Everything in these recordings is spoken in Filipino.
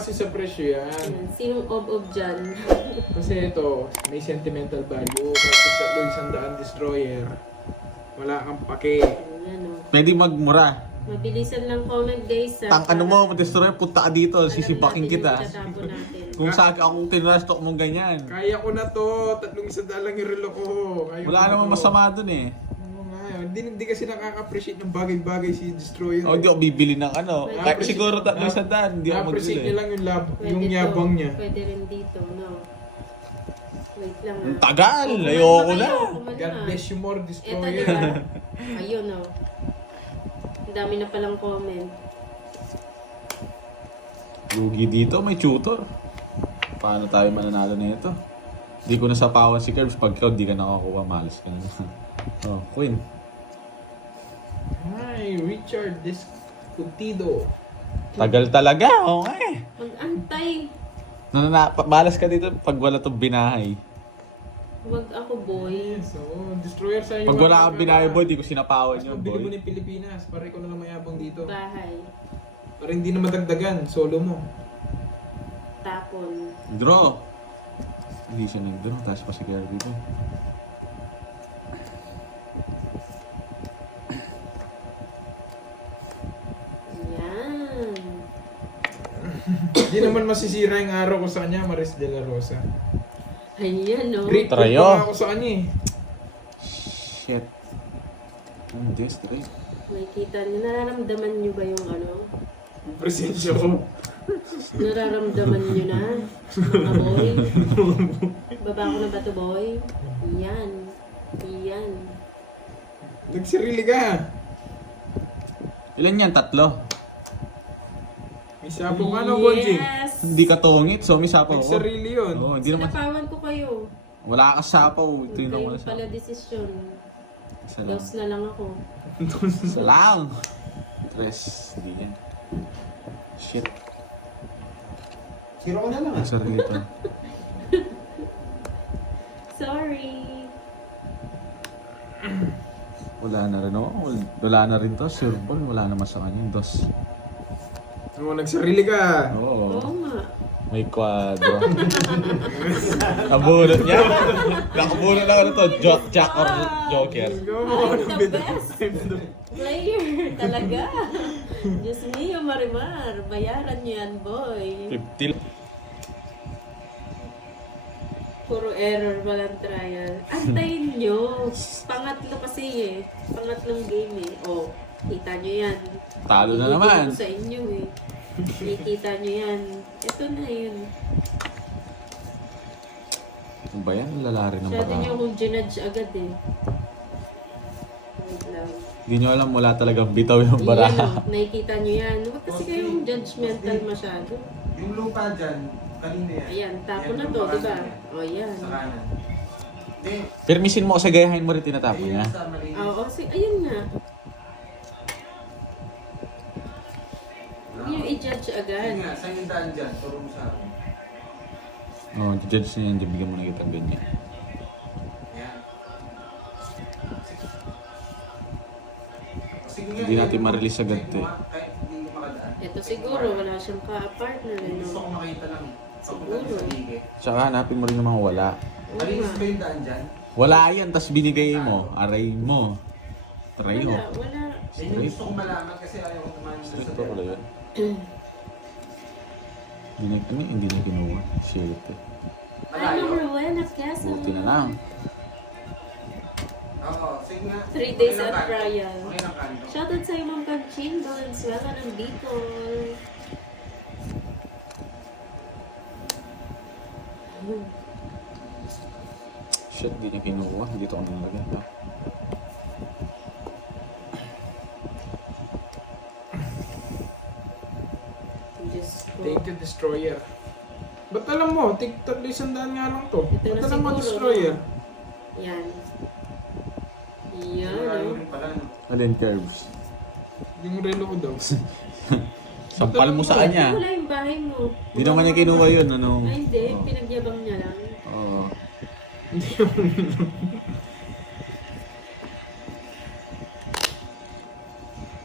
kasi sa presyo yan. Sinong ob dyan? Kasi ito, may sentimental value. Kasi sa 100 destroyer, wala kang pake. Ayan o. Pwede magmura. Mabilisan lang comment guys. Tang ano mo, destroyer, punta ka dito, sisipaking kita. Natin. Kung sa akin akong tinrastock mong ganyan. Kaya ko na to, 300 lang yung relo ko. Kaya Wala ko na namang to. masama dun eh. Oo nga, hindi kasi nakaka-appreciate ng bagay-bagay si destroyer. O, hindi ako bibili ng ano. Kahit siguro 300, hindi ako Na-appreciate niya magbili. lang yung yabang niya. Pwede rin dito, no? Wait lang Ang ah. tagal, ayoko na. God bless you more, Ito destroyer. diba? Ayun o. Ang dami na palang comment. Lugi dito, may tutor. Paano tayo mananalo na ito? Hindi ko nasapawan si Curbs. Pag ikaw, di ka nakakuha, malas ka na. Oh, Queen. Hi, Richard Discutido. Tagal talaga, okay. Mag-antay. Malas ka dito pag wala itong binahay. Wag ako boy. So, destroyer sa inyo. Pag wala kang binahay, boy, di ko sinapawan yun, Bili mo boy. ng Pilipinas, pare ko na lang mayabang dito. Bahay. Para hindi na madagdagan, solo mo. Tapon. Draw. Hindi siya nag-draw, taas pa si Kirby po. Yan. Hindi naman masisira yung araw ko sa kanya, Maris de la Rosa. Ayan o. Grateful Trayo. pa ako sa kanya eh. Shit. Ano this, Dre? May kita niyo. Nararamdaman niyo ba yung ano? Yung presensya ko. Nararamdaman niyo na? Mga boy. Baba ko na ba to boy? Yan. Yan. Nagsirili ka. Ilan yan? 3? May sapong ano, Bonji? Yes! Hindi ka tungit, so may sapaw ko. Nagsarili yun. Oo, hindi naman. Sinapawan ko kayo. Wala ka sapaw. Ito yun ako Kayo na pala desisyon. Isa lang. Dos na lang ako. Isa lang. 3. Hindi yan. Shit. Zero ka na lang ah. Ang sarili ito. Sorry. Wala na rin ako. Wala na rin to. Sure ball. Wala naman sa kanya. Yung 2. Oo, nagsarili ka. Oo. Oo nga. May kwadro. Nabulot niya. Nakabulot lang ano to. Jack or Joker. I'm the best player talaga. Diyos mio, Marimar. Bayaran niyo yan, boy. 50. Puro error, walang trial. Antayin nyo. Pangatlo kasi eh. Pangatlong game eh. Oh, kita nyo yan. Talo na Ibigay naman. ko sa inyo eh. Kikita nyo yan. Ito na yun. Ano ba yan? Lalari ng Masyado nyo baka. akong ginudge agad eh. Wait lang. Hindi nyo alam wala talagang bitaw yung Yan baraha. oh, nakikita nyo yan. Huwag kasi kayong judgmental masyado. Yung lupa dyan, kanina yan. Ayan, tapo Yan, na yung to, baka diba? niya. O yan. Sa kanan. Hindi. Permisin mo kasi gayahin mo rin tinatapon Ayun niya. sa malinis. Oo, kasi ayun nga. Huwag nyo i-judge agad. Ayun nga, saan yung daan dyan? Turo mo sa akin. Oo, judge niya yan. Bigyan mo na kitang ganyan. Yan. Sige nga, Hindi natin ma-release agad check to mo eh. nga, kahit hindi ka makadaan. Ito siguro, wala siyang ka-partner. Gusto ko Ano? makita lang. Papunta Siguro. sa ligay. Tsaka hanapin mo rin yung mga wala. Oo Malinis nga. ba yung daan dyan? Wala yan, tas binigay mo. Aray mo. Try mo. Wala. Yan yung gusto ko malaman kasi ayaw ko tumahan Straight sa pa pala yun. Hindi na kinuha. Shit eh. Ano, Malayo. Rowena Quezon. Buti na lang. Oo, sige nga. 3 days Okay lang at kanto. trial. Okay lang kanto. Shoutout sa'yo, Ma'am Panching, Valenzuela ng Bicol. Shit, hindi niya kinuha. Dito ko nalagay. Ah. Diyos ko. Thank you, destroyer. Ba't alam mo? TikTok, 100 nga lang to. Ito na Ba't alam mo, siguro, destroyer? Yan. Malayo Yan. rin pala, no? Alin curves? Yung relo ko daw. Sampal mo sa kanya. Wala yung bahay mo. Hindi naman niya kinuha yun. Ano? Ay, hindi. Oo. Pinagyabang niya lang. Oo.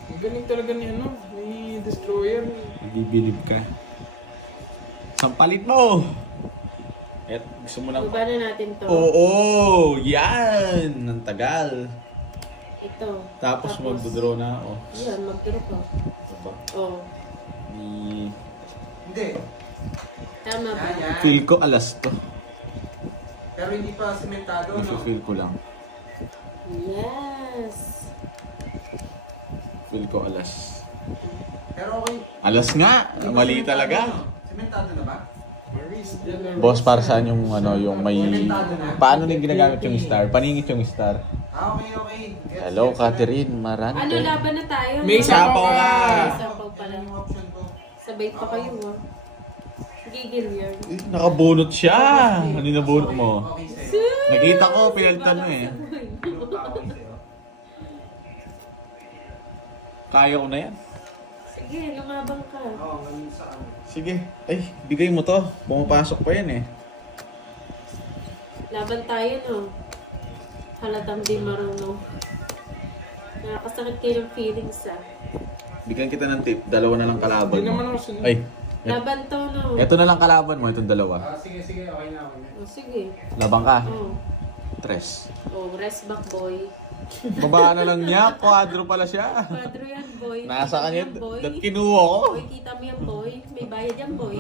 Ang galing talaga ni ano, ni destroyer. Nagbibilib ka. Sampalit mo! Et, gusto mo lang... Baba na natin to. Oo! Yan! Ang tagal. Ito. Tapos magdodraw na ako. Yan, mag-draw ka. Diba? Oh. Ni... Hindi. Tama ba? Yan. Feel ko alas to. Pero hindi pa sementado, no? Feel ko lang. Yes. Feel ko alas. Pero okay. Alas nga! Hindi pa Mali sementado, talaga. no? Sementado na ba? Boss, para saan yung ano, yung may... Paano nang ginagamit yung star? Paningit yung star. Okay. Hello, Catherine Marante. Ano, laban na tayo? May sapaw ka! May sapaw pala. Yung option ko. Sabay pa kayo, ah. Gigil yan. Eh, nakabunot siya! Ano yung nabunot mo? Okay sa'yo. Nakita ko, pinalitan mo eh. Ano ba okay sa'yo? Kaya ko na yan. Sige, lumabang ka. Oo, ngayon sa ano. Sige. Ay, bigay mo to. Pumapasok pa yan eh. Laban tayo, no? Halatang di marunong. Nakakasakit kayo ng feelings, ah. Bigyan kita ng tip. Dalawa na lang kalaban Hindi mo. naman ako sunod. Ay, Laban to, no? eto na lang kalaban mo. Itong dalawa. Sige, okay na ako. Oh, sige. Labang ka. Oh. Tres. Oh, rest back, boy. Babaan na lang niya. Quadro pala siya. Quadro yan, boy. Nasa Kita mo kanya. yan, boy. Dat kinuha ko. Boy, kita mo yan, boy. May bayad yan, boy.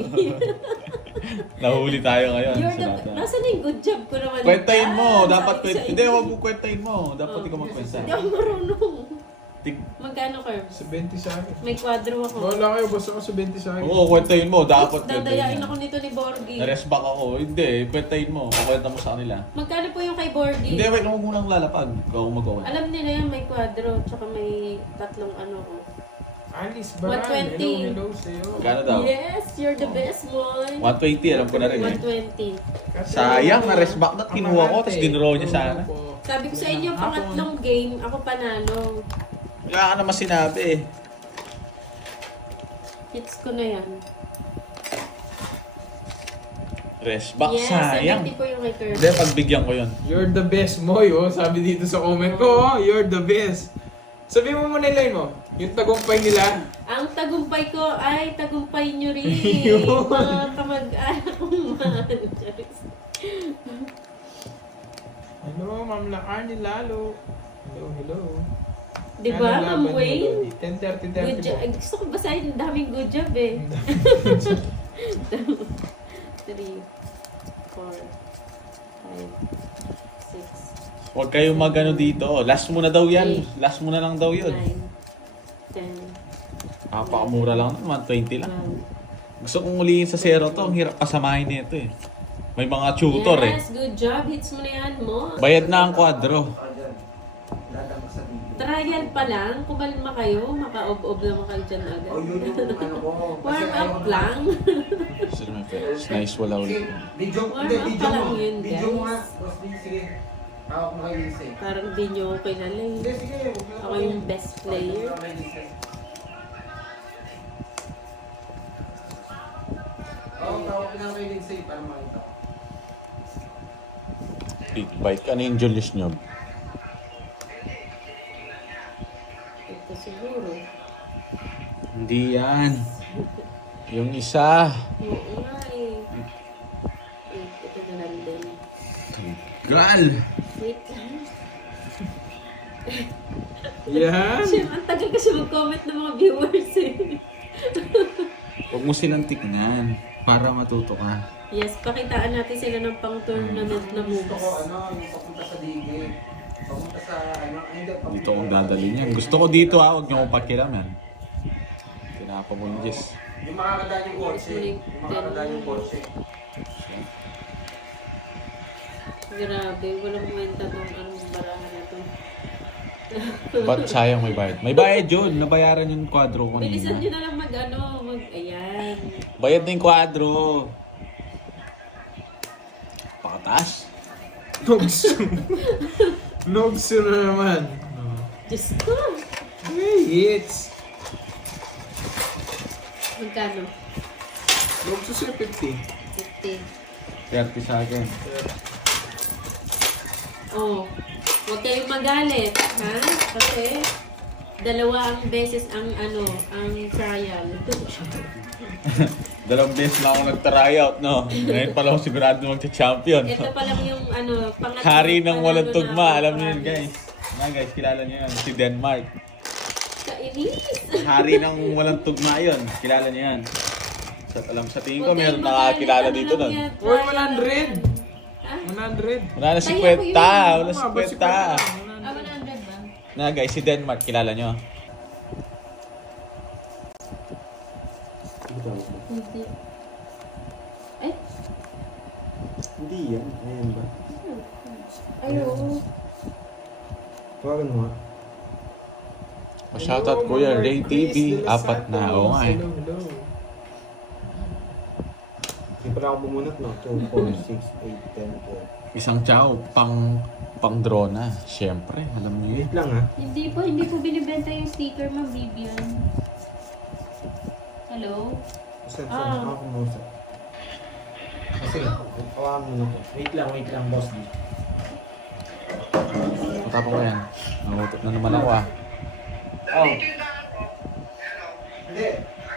Nahuli tayo ngayon. You're the... Sinata. Nasaan na yung good job ko naman? Kwentahin mo. Ah, Dapat sabi ko sa Hindi, inyo. wag mo kwentahin mo. Dapat ikaw magkwenta. Hindi ako marunong. Tig- Magkano, Carb? Sa 20 sa akin. May quadro ako. Wala kayo, basta ako sa 20 sa akin. Oo, kwentahin mo. Dapat Dadayain ako nito ni Borgie. Na-rest back ako. Hindi, kwentahin mo. Kukwenta mo sa kanila. Magkano po yung kay Borgie? Hindi, wait. Huwag mo nang lalapag. Ikaw ang mag-uwan. Alam nila yan, may quadro, tsaka may tatlong ano ko. Alice Baran, 120. hello sa'yo. Gano daw? Yes, you're the best one. 120, alam ko na rin eh. 120. Sayang, na-rest back na. Kinuha ko, tapos dinraw niya sana. Sabi ko sa inyo, pangatlong game, ako panalo. Wala ka naman sinabi eh. Hits ko na yan. Rest back, Yes, sayang. 70 po yung kay Kirby. Hindi, pagbigyan ko yun. You're the best, Moy. Oh. Sabi dito sa comment ko, oh, you're the best. Sabi mo muna yung line mo. Yung tagumpay nila. Ang tagumpay ko ay tagumpay nyo rin. Yun. Mga kamag-anak kong mahal. Hello, Ma'am Arnie Lalo. Hello. Di ba, Ma'am Wayne? 10:30 Good job. Ay, gusto ko basahin, ang daming good job eh. 3, 4, 5, 6, 7, Huwag kayong magano dito. Last mo na daw yan. Last mo na lang daw yun. 9, 10, Napakamura lang naman, 20 lang. 12. Gusto kong ulihin sa zero to. Ang hirap kasamahin nito eh. May mga tutor eh. Yes, good job. Hits mo na yan, mo. Bayad na ang kwadro. Dadang sa video. Trial pa lang. Kumalma kayo. Maka-ob-ob naman kayo dyan agad. Oh, yun yung ano ko. Warm up lang. Sino may face? Nice, wala Sige, ulit. video, Warm hindi, up video pa lang mo. yun, Video mo nga. guys. Boss D, sige. Hawak mo kayo Lise. Parang di nyo ako kilala eh. Hindi, sige. huwag mo Ako kayo. yung best player. Hawak mo kayo, Lise. Oo, tawag ko na kayo Lise para makita ko. Big bite. Ano yung Julius nyo? Ito siguro. Hindi yan. Yung isa. Oo nga eh. Ito na lang din. Gal! Wait lang. Yan. Siyempre, ang tagal kasi mag-comment ng mga viewers eh. Huwag mo silang tignan para matuto ka. Yes, pakitaan natin sila ng pang-tournament na Gusto ko, moves. yung papunta sa digit. Papunta sa, hindi, papunta Dito kong dadalhin yan. Gusto ko dito ha. Huwag niyo kong pakiram yan. Pinapabunjis. Yung makakadaan yung kotse. Yung makakadaan yung kotse. Grabe, walang kwenta tong anong barahan na to. Ba't sayang may bayad? May bayad yun. Nabayaran yung kwadro ko Bilisan nyo nila. na lang ayan. Bayad na yung kwadro. Pakataas. Nogso na naman. Diyos ko. Hey, hits. Magkano? Nogso siya 50. 50. 30 sa akin. Oh, huwag kayong magalit, ha? Kasi Dalawang beses ang trial. 2 beses na ako nag-tryout, no? Ngayon pala ako sigurado mag-champion. Ito pa lang yung pangatlo. Hari ng walang panalo tugma, na alam niyo yun, promise. guys. Nga guys, kilala niyo yun, si Denmark. Kainis. Hari ng walang tugma yun, kilala niyo yan. Sa tingin ko, Huwag meron kayong nakakilala magalit, dito ano nun. lang yan, Uy, trial 100. lang. Ha? 100. Wala na si Kaya ko Kwenta, yun. wala si Kwenta. 100 ba? Na guys, si Denmark, kilala niyo. Hindi. Ay, Hindi yan. Ayan ba? ayaw. Tawagan mo nga. Shoutout Kuya Ray TV, apat na. Oo nga eh. Hello, hello. Hindi pala ako bumunot, no? 2, 4, 6, 8, 10, 12. Isang chow, pang drona. Siyempre, alam niyo yun. Wait lang, ha? Hindi po binibenta yung sticker, Ma'am Vivian. Hello? Saan, Ah. ako kumusap. Kasi, tawagan mo na to. Wait lang, boss. Matapang ko yan. Nangutot na naman ako ah. Oh. Hindi.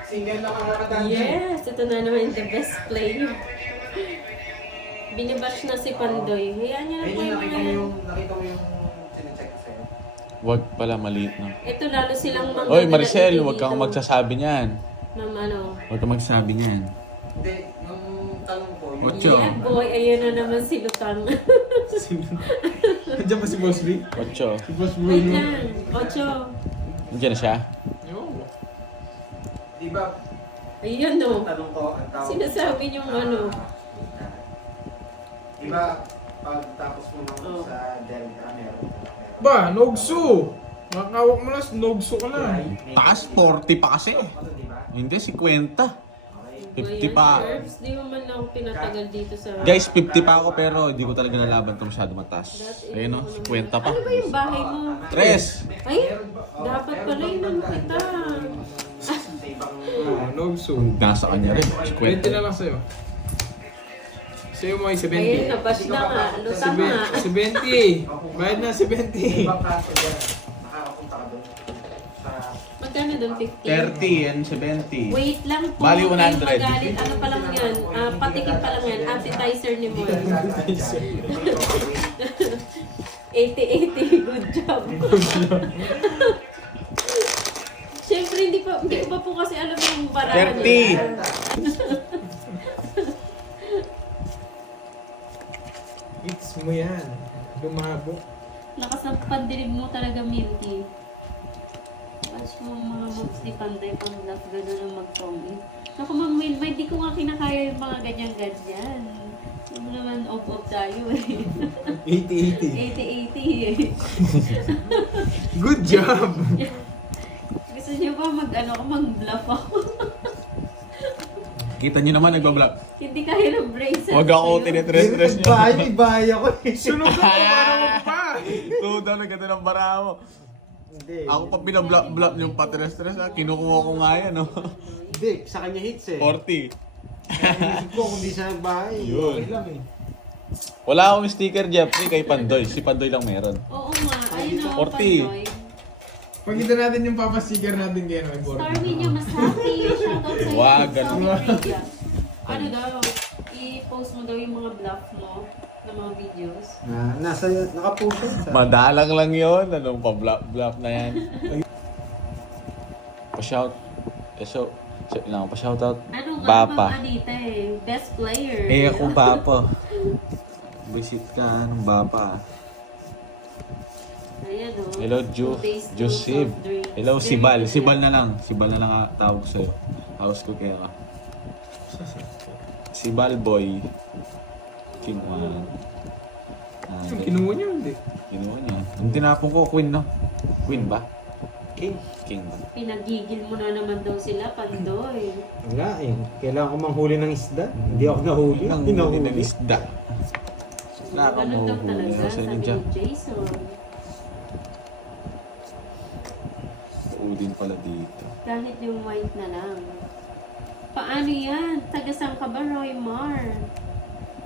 Single na kakadaan. Yes! Ito na naman the best player. Binibash na si Pandoy. Hayaan niya na po yung mga yan. nakita mo yung sinecheck ko sa'yo. Wag pala, maliit na. Ito lalo silang mga... Oy Maricel, wag kang magsasabi niyan. Ma'am, ano? Huwag kang magsasabi niyan. Hindi, yung tanong ko, yung... Ocho. Yeah, boy, ayun na naman si Lutang. Nandiyan pa si Boss B? 8. Si Boss Wait Bruno. lang. Ocho. Nandiyan na siya? Yo. Di ba, Ayun no. tanong ko, ang tawag... Sinasabi niyong ano. Di ba, pag tapos mo Oh. sa Delta, meron. Ba, Nogsu. Makakawak mo na, Nogsu ka na. Taas, 40 pa kasi. Di ba? Hindi, 50. Okay. 50 pa. Herbs, di mo man lang pinatagal dito sa... Guys, 50 pa ako pero hindi ko talaga nalaban ito masyado mataas. Ayun no, 50 pa. Ano ba yung bahay mo? 3. Ay, dapat pala yun ang kita. Sa ibang... Oh, Nogsu. Nasa kanya rin, 20 50. na lang sa'yo. Sa'yo mo ay Ayun, 70. nabash na nga. Lutang nga. 70. Bayad na 70. Ibang kaso dyan, nakakapunta ka doon. Sa... Magkano doon? 50? 30 and 70. Wait lang po. Bali, Huwag kayong 100. magalit. Ano pa lang yan? Patikim pa lang yan. Appetizer ni Moy. 80-80. Good job. Siyempre, hindi ko pa po kasi alam yung barahan 30. niya. It's mo yan. Lumabo. Lakas ng pandinig mo talaga, Milky. Watch mo mga moves ni Panday pang love, gano'n ang mag-tongue. Naku, Ma'am Wilma, hindi ko nga kinakaya yung mga ganyan-ganyan. Yung naman off-off tayo eh. 80-80. 80-80 eh. Good job! Gusto niyo ba mag-bluff ako? Kita nyo naman, nagbablock. Hindi kaya ng braces. Huwag ako sa'yo. tinitres-tres nyo. Ibahay ako eh. Sunog ka para mo pa! Ito daw, nagkata ng bara mo. Hindi. Ako pa pinablock yung patres-tres ha. Kinukuha ko nga yan, no? Hindi, sa kanya hits eh. 40. Isip ko kung di siya nagbahay. Yun. Okay lang eh. Wala akong sticker, Jeffrey, kay Pandoy. Si Pandoy lang meron. Oo nga. Ayun o, 40. Pandoy. Pakita natin yung papasigar natin kayo ng board. Starry niya, mas happy. Shoutout sa'yo. Wag, Saudi ganun. Arabia. Ano daw, i-post mo daw yung mga bluff mo ng mga videos. Nakapost siya sa... Madalang lang yon. Anong pa-bluff na yan? Pa-shout. Pa-shoutout. Ano nga Bapa. bang Anita eh? Best player. Eh, ako Bapa. Visit ka ng Bapa. Ayan o. Hello, Joseph. Hello, Sibal. Sibal na lang. Sibal na lang tawag sa'yo. House ko kaya ka. Sibal boy. King 1. Kinuha niyo hindi. Kinuha niya. Yung tinapon ko, Queen, no? Queen ba? King. King. Pinagigil mo na naman daw sila, Pandoy. Wala eh. Kailangan ko manghuli ng isda. Hindi ako nahuli. Ang Hindi huli ng nahuli. isda. Wala akong Ganun daw mahuhuli. talaga, Nasa sabi inyo ni dyan. Jason. Udin pala dito. Kahit yung white na lang. Paano yan? Tagasang ka ba, Roy Mar?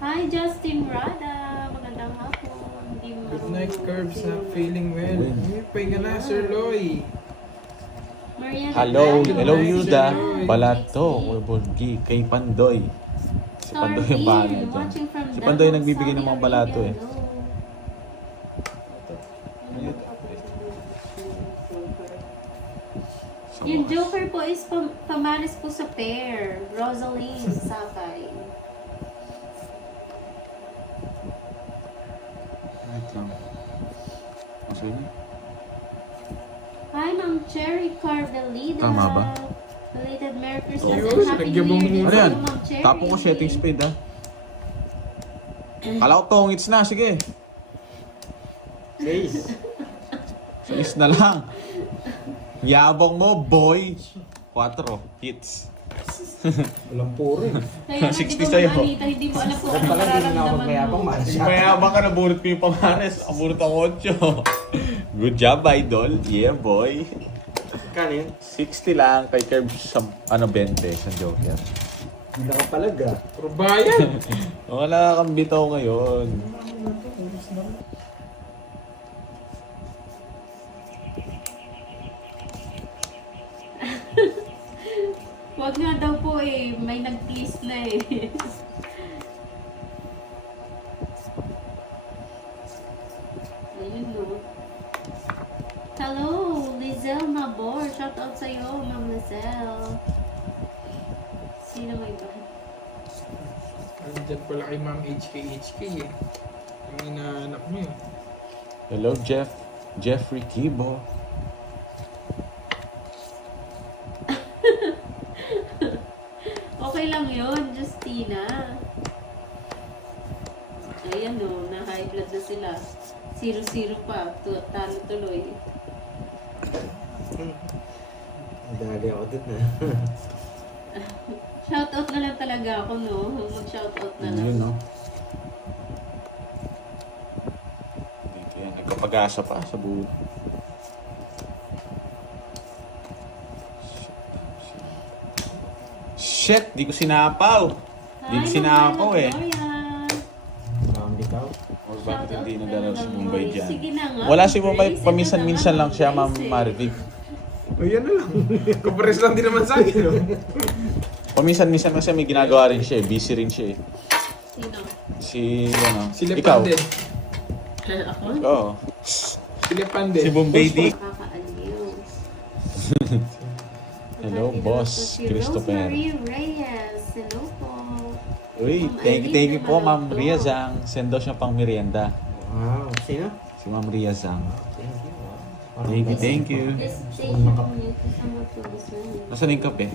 Hi, Justin Rada. Magandang hapon. Hindi mo Good night, marunong Curbs. sino Not feeling well. Win. Pahinga na, Sir Loy. Maria Hello, Delgado, hello Marcy Yuda. Delgado, Balato, Trixie. Urbongi, kay Pandoy. Si Pandoy yung bahala Starbeam, dyan. watching from Si Pandoy Davao, nagbibigay ng Saudi mga balato Arabia. eh. Hello. Yung Joker po is pamalis po sa pair. Rosaline Sakay. Wait lang. Sige. Hi, Ma'am Cherry Carvelida. Tama ba? Belated Merry Christmas Ayun, and Happy nagyabong New Year muna. Ano yan? Ma'am Cherry. Tapo ko setting speed ha. Kala ko tongits na, sige. 6 na lang. Yabang mo, boy. 4 hits. Walang puro eh. Kaya nga, 60 di ba, sa'yo. Ma'am Anita, hindi mo alam kung ano Pala hindi na ako mararamdaman magmayabang, mo. mahal siya. Mayabang ka na, bunot ko yung pamares. Bunot ang 8. Good job, idol. Yeah, boy. Kano yun? 60 lang kay Curb sa 20 sa Joker. Hindi nakapalag ah. Puro bayan. Wala kang bitaw ngayon. Huwag nga daw po eh. May nag-please na eh. Ayun no. Hello, Lizelle Nabor. Shout out sa'yo, Ma'am Lizelle. Sino may ba? Nandiyan pala kay Ma'am HK eh. Yung inaanap mo eh. Hello, Jeffrey Kibo. Okay lang yun, Justina. Ayan o, na-high blood na sila. 0-0 pa, talo tuloy. Dali ako dun ah. Shoutout na lang talaga ako, no? Mag-shoutout na lang. Yun, no? Dito yan. Nagkapag-asa pa sa buo. Shit! Di ko sinapaw! Di ko sinapaw eh. Maraming bitaw. O bakit hindi nadala si Mumbai dyan? Sige na nga. Wala si Mumbai, Grace, paminsan-minsan ito na lang nga, siya, Grace, Ma'am eh. Marvic. O yan na lang. Kumpares lang din naman sa akin. No? Paminsan-minsan kasi may ginagawa rin siya eh. Busy rin siya eh. Sino? Si, ano? Sila Ikaw? Pandit. Ako? Oo. Sila Pandit. Si Bombay D. Nakakaaliw. Hello, Happy boss. na po si Christopher. Rosemary Reyes. Hello po. Uy, Ma'am thank Irene you po, Ma'am Malugdo. Ria Zhang. Send daw siya pang merienda. Wow. Sino? Si Ma'am Ria Zhang. Thank you. Thank you. This station unit is somewhat to this one. Nasaan yung kape?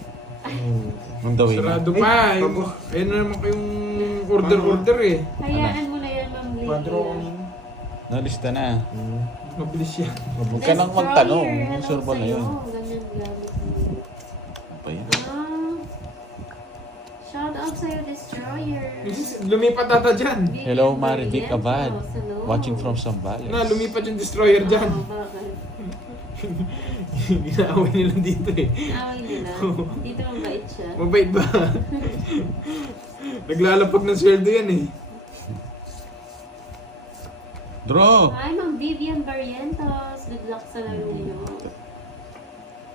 Hmm. Ang dawin na. Sarado pa. Ayun na naman kayong order eh. Hayaan mo na yan, Ma'am Lydia. Quadro kanina. Nalista na. Hmm. Mabilis yan. Huwag ka nang magtanong. Destroyer, Sure ba na hello yun? sa'yo. Ganyan gamit mo. Ano pa yan? Shout out sa'yo, Destroyer. Lumipat ata dyan. Hello, Marivic Barrientos, Abad. hello. Watching from Zambales. Na, lumipat yung destroyer dyan. Oo, bakit? Ginaaway nila dito eh. Away nila. Dito mabait siya. Mabait ba? Naglalapag ng sweldo yan eh. Draw! Hi, Ma'am Vivian Barrientos. Good luck sa laro niyo.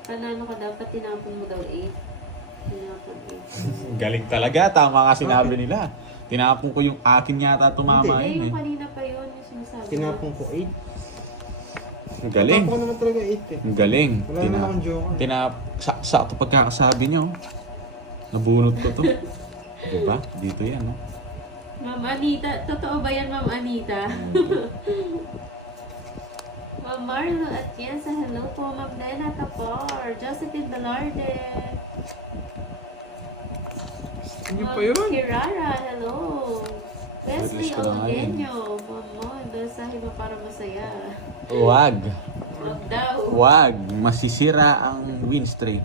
Panalo ka dapat, tinapon mo daw 8. Tinapon 8. Galing talaga. Tama nga sinabi nila. Tinapon ko yung akin yata tumama Hindi, yun yung eh. kanina pa yun, yung sinasabi. Tinapon ko 8. Ang galing. Tinapon ko naman talaga 8 eh. Ang galing. Wala naman akong joker. Sakto pagkakasabi niyo. Nabunot ko to. Diba? Dito yan, no? Ma'am Anita, totoo ba yan, Ma'am Anita? Ma'am Marlo Atienza, hello po. Ma'am Lena Tapor, Josephine Velarde. Hindi Ma'am pa yun. Kirara, hello. Wesley Release ko na nga yun. Olegueño, Ma'am Moy, basahin mo para masaya. Wag. Wag daw. Wag. Masisira ang win streak.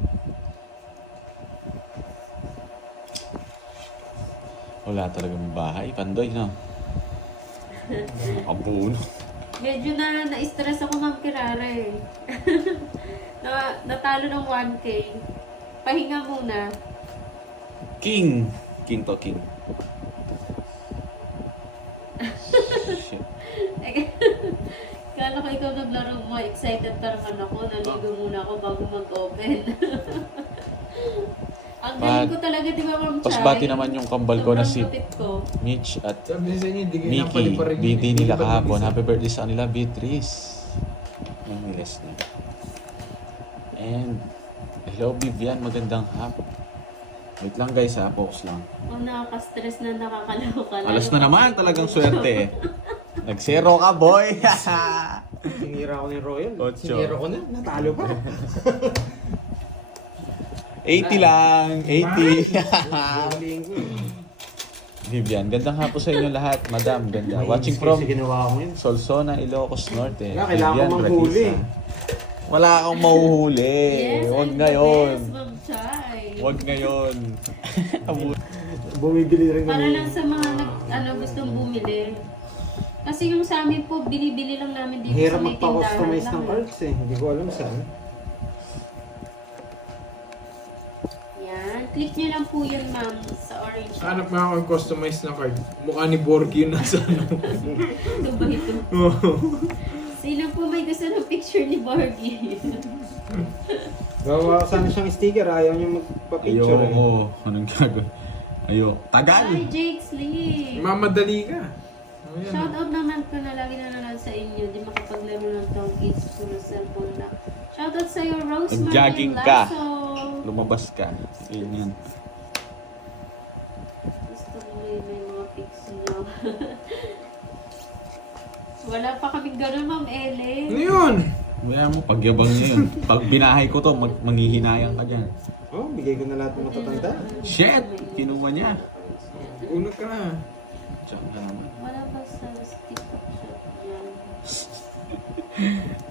Wala talagang bahay. Pandoy, no? Abuno. Medyo na-stress ako, Ma'am Kirara eh. Natalo ng 1K. Pahinga muna. King. King to king. Shit. Kala ko ikaw naglaro mo, excited ka naman ako, naligo muna ako bago mag-open. Ang galing ko talaga, di ba, Ma'am Chay? Pasbati naman yung kambal ko na si Sobrang lupit ko. Mitch at Sabi sa inyo, hindi kayo Mickey. napaliparin BD nila kahapon. Happy birthday sa kanila, Beatrice. Mamilas na. And, hello Vivian, magandang hapon. Wait lang guys ha, focus lang. Oh, nakaka-stress na nakakaloka. Alas na naman, talagang swerte eh. Nag-zero ka boy! Sinira ko ni Royal. Ocho. Sinira ko na. Natalo pa. 80 lang, 80. Huliin ko eh. Vivian, gandang hapon sa inyo lahat, madam, ganda. May Watching miss from kasi ginawa ko yun. Solsona, Ilocos Norte. Kailangan ko manghuli. Wala akong mahuhuli. Yes, Huwag I'm the ngayon. best, Ma'am Chay. Huwag ngayon. Bumibili rin Para kami. lang sa mga gustong bumili. Kasi yung sa amin po, binibili lang namin dito Hirap sa may tindahan magpa-customize lang. ng cards eh. Hindi ko alam saan. Yan. Click nyo lang po yun, ma'am, sa orange. Hanap nga ako yung customized na card. Mukha ni Borg yun nasa ano. Ito ba ito? Sino po may gusto ng picture ni Barbie? Gawa sana siyang sticker. Ayaw niya magpa-picture eh. Ayoko. Anong gagawin? Ayoko. Tagal! Hi, Jake Slee! Mamadali ka. Oh, yan. Shoutout naman ko na lagi nanonood sa inyo. Di makapaglaro ng tong kids puro cellphone na. Shoutout sa'yo, Rosemary Nag-jogging ka. Lasso. Lumabas ka. Yun yan. Gusto mo may mga pics niyo. Wala pa kaming gano'n, Ma'am Ellen. Ano yun? Wala mo, pagyabang niya yun. Pag binahay ko to, manghihinayang ka dyan. Oh, bigay ko na lahat ng matatanda. Shit! Kinuha niya. Unod ka na. Tsaka ka naman. Wala ba sa TikTok shop yan?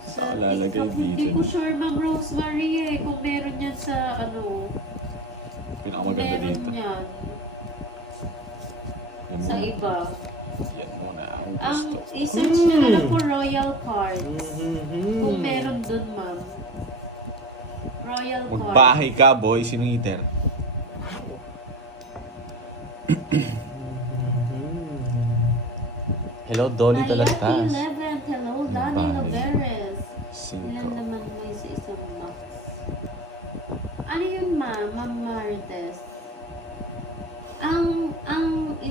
Sa Lalagay TikTok, hindi dito. ko sure, Ma'am Rosemary eh. Kung meron yan sa ano. Pinakamaganda Meron dito. yan. Yan Sa muna. iba. Yan muna. Ang Ang gusto. i-search nyo na lang po Royal Cards. Mm-hmm. Kung meron dun, ma'am. Royal Cards. Magbahay ka, boy. Sinong eater? Hello, Dolly Talastas. 11. Hello, Dani Bahay. Loveres. Ilan Cinco. naman mo sa isang box? Ano yun, ma'am? Ma'am Marites.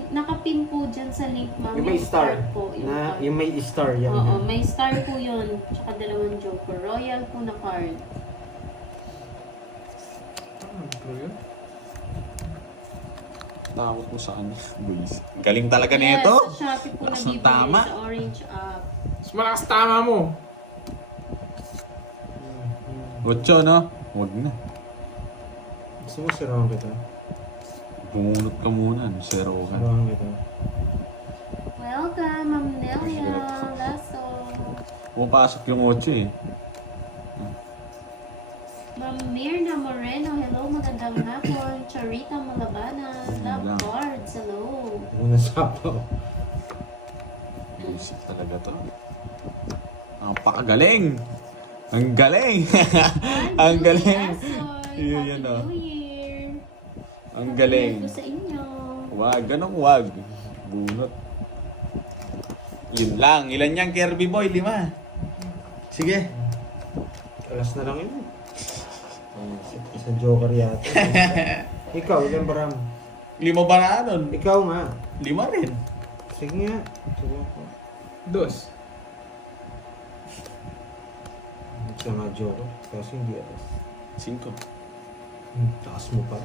Nakapin po dyan sa link, ma'am. Yung may star. po. Yung Na, card. yung may star yan. Oo, may star po yun. Tsaka dalawang joker. Royal po na card. Ano yun? Takot mo sa kanya. Boys. Galing talaga Yes, nito. sa Shopee po Lakas ng nabibili tama. sa Orange app. Mas malakas tama mo. Ocho, no? Huwag na. Gusto mo sirahan kita? Bumunot ka muna. Zero ka. Sirahan kita. Welcome, Ma'am Nelia Lasso. Pumapasok yung ocho eh. Ma'am Mirna Moreno, hello, magandang hapon. Charita Malabana, love Lang. cards, hello. Muna sapaw. Bullshit talaga to. Ang pakagaling! Ang galing! Ang galing! Yun, Happy yun, oh. New Year. Ang Happy galing. New Year po sa inyo. Wag, ganong wag. Bunot. Yun lang. Ilan yang Kirby Boy? 5. Sige. Alas na lang yun. Isang joker yata. Ikaw, ilan baram? 5 ba na nun? Ikaw nga. 5 rin. Sige nga. Sige ako. Dos. Isa nga joker. Kasi hindi alas. 5. Taas mo pa.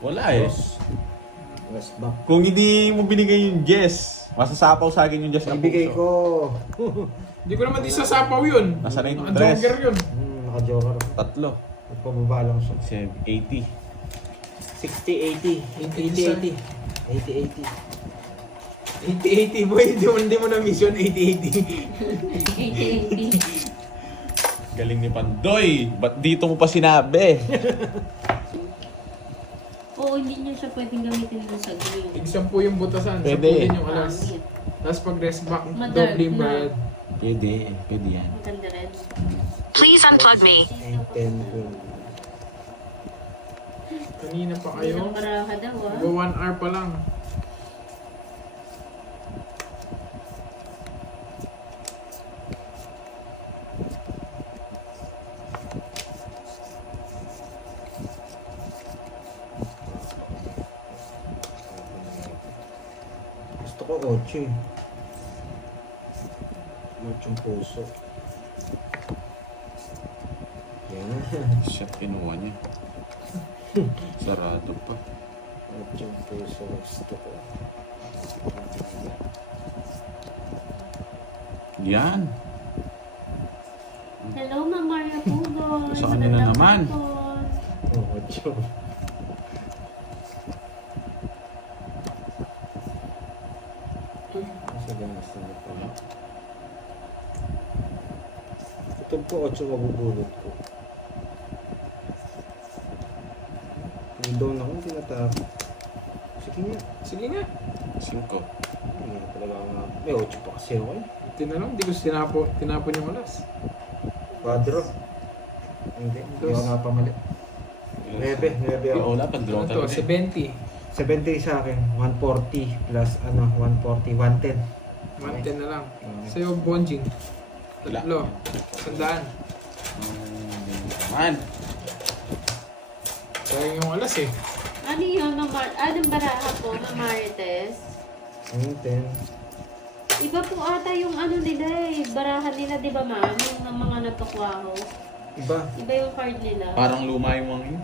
Wala eh. Alas back. Kung hindi mo binigay yung Jess, masasapaw sa akin yung Jess na Ibigay puso. ko. Hindi ko naman isasapaw yun. Nasa na yung Naka-joker dress? yun. Naka-joker. 3. Nagpababa lang siya. 80. 60-80. 80-80. 80-80 boy, hindi mo na mission 80-80. 80-80. Galing ni Pandoy. Ba't dito mo pa sinabi? Oo, hindi niyo siya pwedeng gamitin doon sa green. Tig-10 yung butasan. Pwede. 10 yung alas. Pangit. Tapos pag rest back, Madark doble na. brad. Pwede. Pwede yan. Maganda rin. Please unplug me. 10-20. Kanina pa Hindi kayo. ng baraha daw, ah. Go 1 hour pa lang. Gusto ko 8 eh. 8 puso. Yan. Siya kinuha niya. Sarado pa. 8 puso gusto ko. Yan. Hello, Ma'am Maria Pugoy. Sa kanila Magandang naman. hapon. 8. Sa ganas na ito. Ito po 8 mabubulot ko. Yung doon ako, tinatapos. Sige nga. Sige nga. 5. Hindi na talaga ako na. May 8 pa kasi ako eh. Tinanong, di ko tinapon yung alas. 4. Hindi, hindi ako napamali. 9 ako. Wala pang draw Ano to? talaga. 70. 70 sa akin, 140 plus 140, 110. 110 na lang. Sa'yo, Bonjing. Wala. Tatlo. 100. Man. Kaya yung alas eh. Ano yun, anong baraha po, Ma'am Marites? 110. Iba po ata yung ano nila eh, barahan nila, di ba ma'am? Yung mga napakwaho. Iba. Iba yung card nila. Parang luma yung mga yun.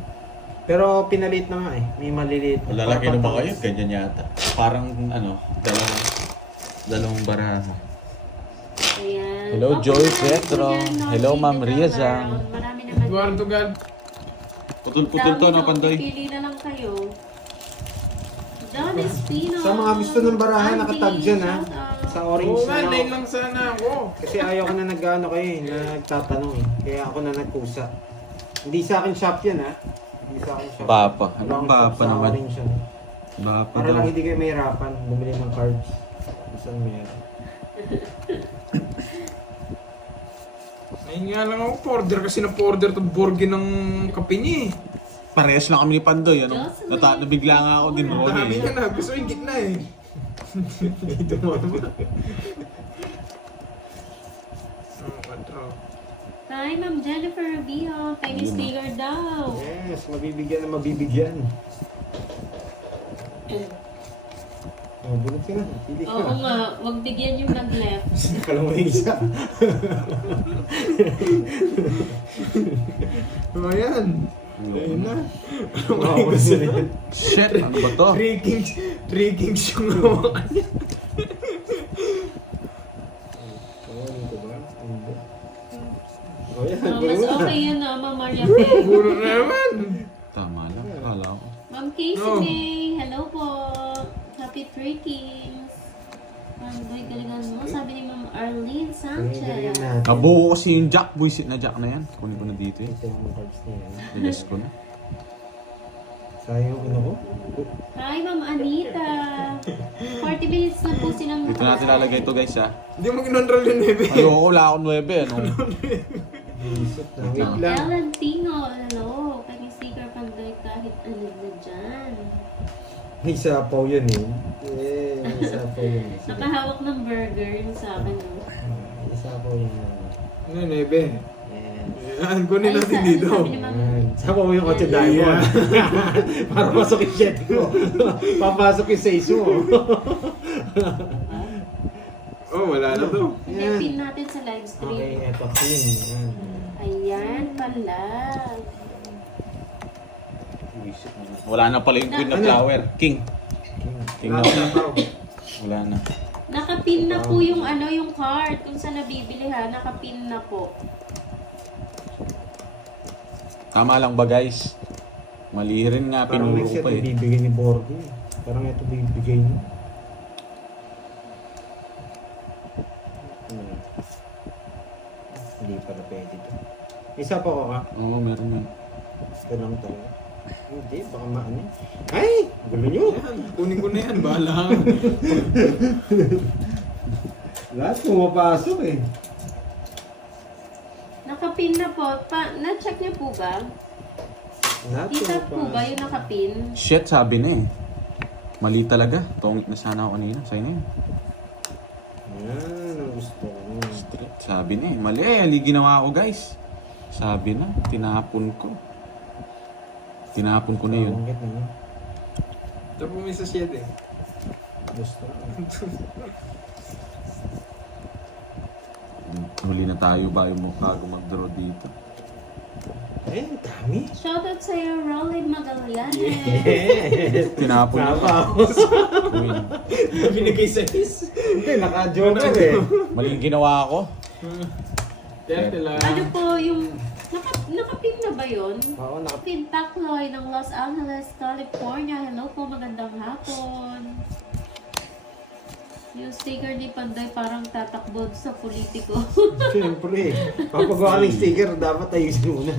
Pero pinaliit na nga eh. May maliliit. Lalaki na ba kayo? Ganyan yata. Parang dalawang baraha. Ayan. Hello, Okay, Joy marami Petro. po yan, no? Hello, Sige, Ma'am the Ria come Zhang. around. Marami naman. Eduardo Gal. Putol-putol to, no, Pandoy? Pili na lang kayo. Don Espino. Sa mga gusto ng barahan, Andy, nakatag dyan ha. shout out. Sa orange Oo na nga, ako. 9 lang sana ako. Kasi ayaw ko na nag-ano kayo eh, na nagtatanong eh. Kaya ako na nagkusa. Hindi sa akin shop yan ha. Hindi sa akin shop. Bapa. Wala Anong akong bapa shop sa naman? orange yan. Bapa Para daw. lang hindi kayo mahirapan bumili ng cards. Isang meron. Ayun nga lang ako, order kasi na-order to burger ng kape niya eh. Parehas lang kami ni Pandoy. Ano? Jocelyn. Nabigla nga ako din, Ang dami Rolly. niya na, gusto yung gitna eh. Dito mo naman. Quadro. Hi, Ma'am Jennifer Rubio. Kay Miss Yun. Tigger daw. Yes, mabibigyan na mabibigyan. Oh, bulot ka na. Pili ka. Oo nga, wag bigyan yung nag-left. Kala mo yung isa. O yan. Ayun na. Wow, gusto na yan. Shit, ano ba to? 3 kings yung hawakan niya. Kawalan ko ba? Hindi. Oh, yan. Mas Bulot na. okay yun na, Ma'am Maria Pe. Puro na naman. Tama lang, kala ko. Ma'am Casey No. May, hello po. Happy Three Kings. Pandoy, galingan mo. Sabi ni Ma'am Arlene Galingan Sanchez. natin. Nabuo kasi yung Jack, buisit na Jack na yan. Kunin ko na dito eh. Ito yung cards niya. Bilis ko na. Sayang ano ko? Hi, Ma'am Anita. 40 minutes na po silang Dito natin lalagay ito guys ha. Hindi mo kinontrol yung nebe. Ayoko, wala akong 9. Ano? Isip na. Wait Ma'am lang. Ellen Tino, hello. Kay sticker Pandoy kahit ano na dyan. May sapaw yun eh. Yeah, may sapaw yun. Sige. Nakahawak ng burger yung sa akin. No? May sapaw yun. Ano yung nebe? Yan. Yan, kunin natin dito. Sabi ni Ma'am, Yan. Sapaw mo yung kotse diamond. Para pasok yung 7 mo. Papasok yung 6 mo. Oh, wala na to. hindi, Yan. pin natin sa live stream. Okay, eto pin. Yan. Ayan pala. Wala na pala yung queen na flower. King. King na. Sapaw. Wala na. Nakapin na po yung ano, yung card. Kung saan nabibili ha, nakapin na po. Tama lang ba guys? Mali rin nga, Parang pinuro next ko ito pa eh. bibigay ni Borgo eh. Parang ito bibigay niya. Hindi pala pwede ito. Isa pa ko ka. Oo, meron yan. Ito lang talaga. Hindi, baka maano. Ay! Gulo nyo! Yan, kunin ko na yan. Bahala ka. Lahat pumapasok eh. Nakapin na po. Na-check niyo po ba? Lahat Kita po ba yung nakapin? Shit, sabi na eh. Mali talaga. Tongit na sana ako kanina. Sa'yo na yun. Yan ang gusto ko. Straight. Sabi na eh. Mali eh. Ali ginawa ko guys. Sabi na. Tinapon ko. Tinapon ko na yun. Bakit naman? Ito po may sa 7. Gusto. Huli na tayo bago mag-draw dito. Eh, ang dami. Shoutout sa'yo, Roland Magallanes. Yes! Tinapon na. Napakos. Win. Binigay sa is. Hindi, naka-joker eh. Maling ginawa ko. 30 lang. Ano po yung... Nakapin na ba yun? Oo, Pin Tacloy ng Los Angeles, California. Hello po, magandang hapon. Yung sticker ni Panday parang tatakbo sa politiko. Siyempre. Papagawa ng sticker, dapat ayusin muna.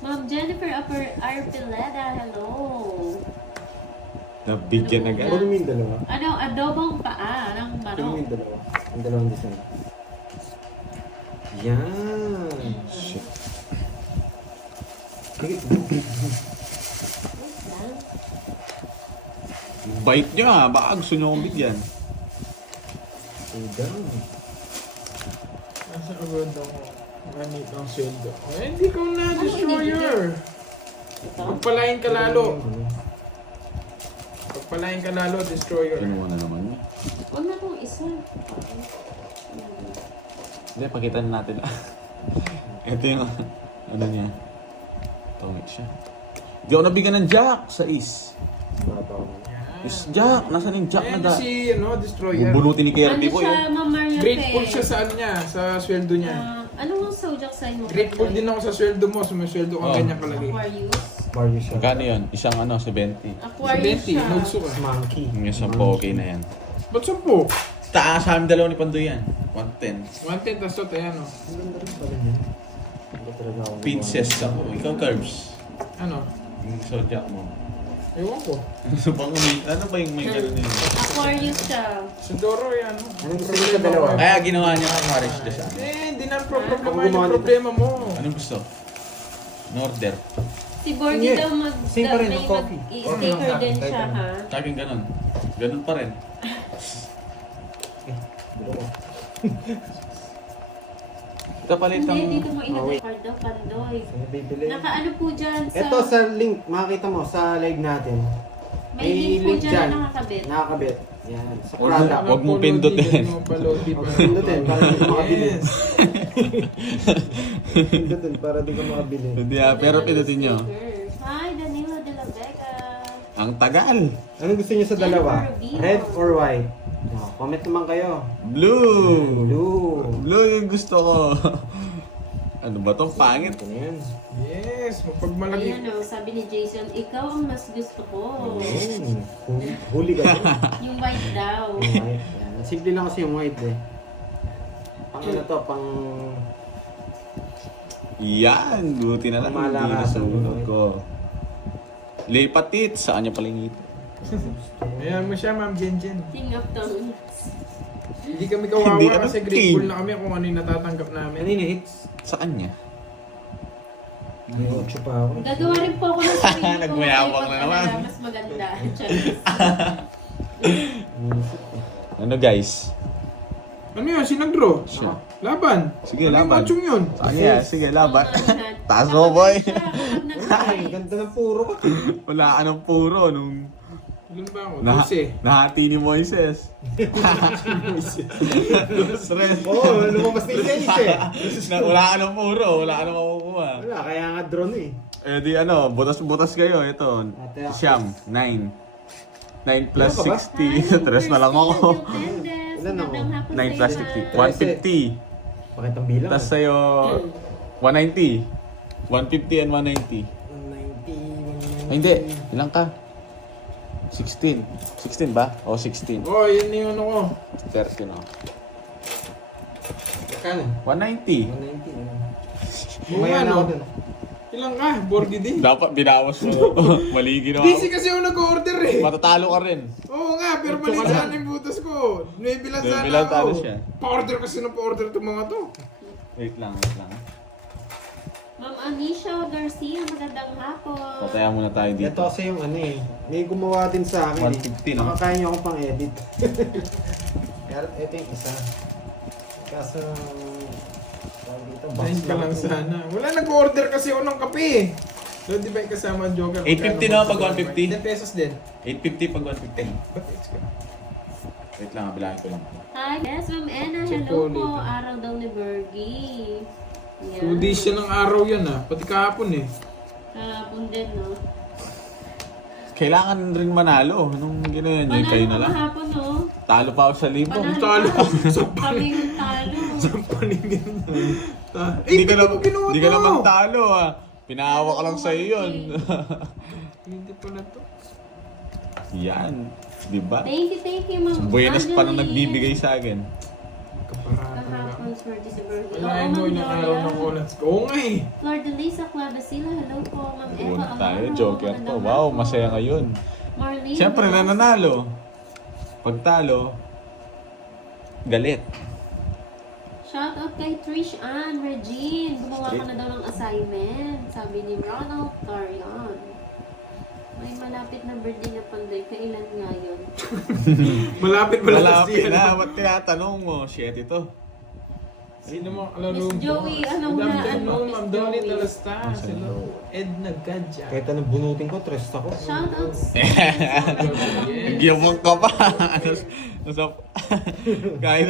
Ma'am Jennifer Arpileda, hello. Nabigyan na Ano agad. mo yung dalawa? Ano, adobong paa ng Ano mo manok. yung dalawa? Ang dalawang design. Yan. Shit. Bite nyo ah. Baka gusto nyo akong bigyan. Udang. Nasa abroad ako. Ganit ang sweldo. Eh, hindi ko na destroyer. Ito. Pagpalain ka lalo. Pagpalain ka lalo, destroyer. Kinuha na naman niya. Huwag na itong isa. Hindi, pakita na natin. Ito yung ano niya. Tawag siya. Di ako nabigyan ng Jack sa is. Is Jack. Nasaan yung Jack na Ayan da? si, destroyer. Bubunutin ni Ano Kirby ko siya, yun. Ma'am Maria Grateful Fe? siya sa ano niya, sa sweldo niya. Ano ang zodiac sign mo? Grateful din ako sa sweldo mo, sumisweldo ka Oh. ganyan kalagi. Aquarius. Mario siya. Magkano yun? Isang 70. Aquarius 70, siya. nugso ka. Monkey. Yung 10 okay na yan. Ba't 10? Taas sa amin dalawa ni Pandoy yan. 110. 110 tas tot, ayan o. Ang ganda rin pala niya. Hindi talaga ako. Princess ako. Ikaw, Curbs. Ano? Yung Zodiac mo. Ewan ko. So, bang ano ba yung may gano'n yun? Aquarius siya. Si Doro yan. Anong gusto niyo sa dalawa? Kaya ginawa niya ang marriage na siya. Hindi na problema Ako yung gumawa nito. problema mo. Anong gusto? In-order. Si Borgie Hindi. daw Same pa rin, may ang coffee. i-sticker din siya, ha? Sa akin ganun. Ganun pa rin. Bilo ko. Ito palit ang... Hindi, dito mo Oh, ilagay wait. card daw, Pandoy. Sino bibili? Nakaano po dyan sa... Ito sa link, makikita mo sa live natin. May link po dyan na nakakabit. Nakakabit. Yan. Sa Huwag product. Huwag mong pindutin. Huwag pindutin para di ka makabili. Yes. Pindutin para di ka makabili. Hindi ah, pero pindutin nyo. Hi, Danilo de la Vega. Ang tagal. Anong gusto niyo sa dalawa? Jennifer Red Rubio. or white? No, comment naman kayo. Blue! Blue. Blue yung gusto ko. Ano ba to? Pangit. Ito na yan. Yes, mapagmalaki. Ayan o, sabi ni Jason, ikaw ang mas gusto ko. Ayun. Huli ka din. Yung white daw. Yung white. Yan. Simple lang kasi yung white eh. Pang ano to, pang... Yan! Buti na lang. Hindi na Malakasan sunod mo, ko. Lipatit. Saan niya palingit? Ayan mo siya, Ma'am Jenjen. King of Tongues. Hindi kami kawawa Hindi ka kasi na grateful king. na kami kung ano yung natatanggap namin. Kanina hits. Sa kanya. May 8 pa ako. Gagawa rin po ako ng sarili ko. Nagmayabang na naman. Mas maganda. Charis. Ano guys? Ano yun? Sinag-draw? Siya. Laban? Sige, Ano yung laban. machong yun? Sige, sige, laban. Taas mo, boy. Ay, ganda ng puro ko. Wala ka ng puro nung Ilan ba ako? nah 12. nahati ni Moises. Stress. Oo, lumabas na yung isa eh. Wala ka ng puro, wala ka ng makukuha. Wala, kaya nga drone eh. Eh di ano, butas-butas kayo. Ito, Ate, siyam, 9. 9 plus Ano ka ba? 60. Stress na lang ako. Ilan ako? 9 plus 60. 150. Bakit ang bilang? Tapos sa'yo, 190. 150 and 190. 190, 190. Ay, hindi. Ilang ka? 16. 16 ba? O 16. Oh, yun yung ano ko. 30 no. Kano? 190. 190. May ano ako dun. Ilang ka? Borgidi? Dapat binawas mo. Mali ginawa Busy ko. kasi ako nag-order eh. Matatalo ka rin. Oo nga, pero mali sana yung butas ko. May bilang May sana bilang ako. talo siya. Pa-order kasi ng pa-order itong mga to. Wait lang, wait lang. Ma'am Anisha Garcia, magandang hapon. Pataya muna tayo dito. Ito kasi yung ano eh. May gumawa din sa akin 150, no? Makakaya niyo akong pang-edit. Kaya ito yung isa. Kaso... tawag dito, box Ayun ka lang ito. sana. Wala, nag-order kasi ako ng kape. No, di ba yung kasama ang Joker? 850 na pag 150. 10 pesos din. 850 pag 150. Ba't extra? Wait lang, bilangin ko lang. Hi, yes, Ma'am Anna. Check Hello po po. ulit. Araw daw ni Bergie. 2 days siya ng araw yan ah. Pati kahapon eh. Kahapon din, no? Kailangan rin manalo. Nung ginawa niyo, kayo na lang. Kahapon, no? Talo pa ako sa libo. Panalo. Talo. Kami yung talo. Sa paningin. Hindi ka ba't mo ginawa Hindi ka to? naman talo ah. Pinahawa ko lang sa yun. Hindi pala to. Yan. Diba? Thank you, Ma'am. Buenas pa nang Angeline. nagbibigay sa akin. Kaparata lang. Kahapon, for December. Wala mo ilang araw na Colans. Oo nga eh. Flor de Lisa, Clavacilla. Hello po, Ma'am Eva. Buwan tayo, Alaro. Joker to. Magandang Wow, hapon. masaya ngayon. Marlene. Siyempre, nananalo. Pag talo, galit. Shout out kay Trish Ann, Regine. Gumawa ka na daw ng assignment. Sabi ni Ronald Carion. May malapit na birthday na Panday. Kailan nga yun? Malapit pala Malapit siya. na. Ba't tinatanong mo? Shit ito. Sino mo kalaro Miss mo? Joey, ano Madam na, Tanong, Miss Ma'am Donnie Joey. Talastas. Hello. Edna Gadja. Kahit anong bunutin ko, stress ako. Shout out sa Nagyabang ka pa. kahit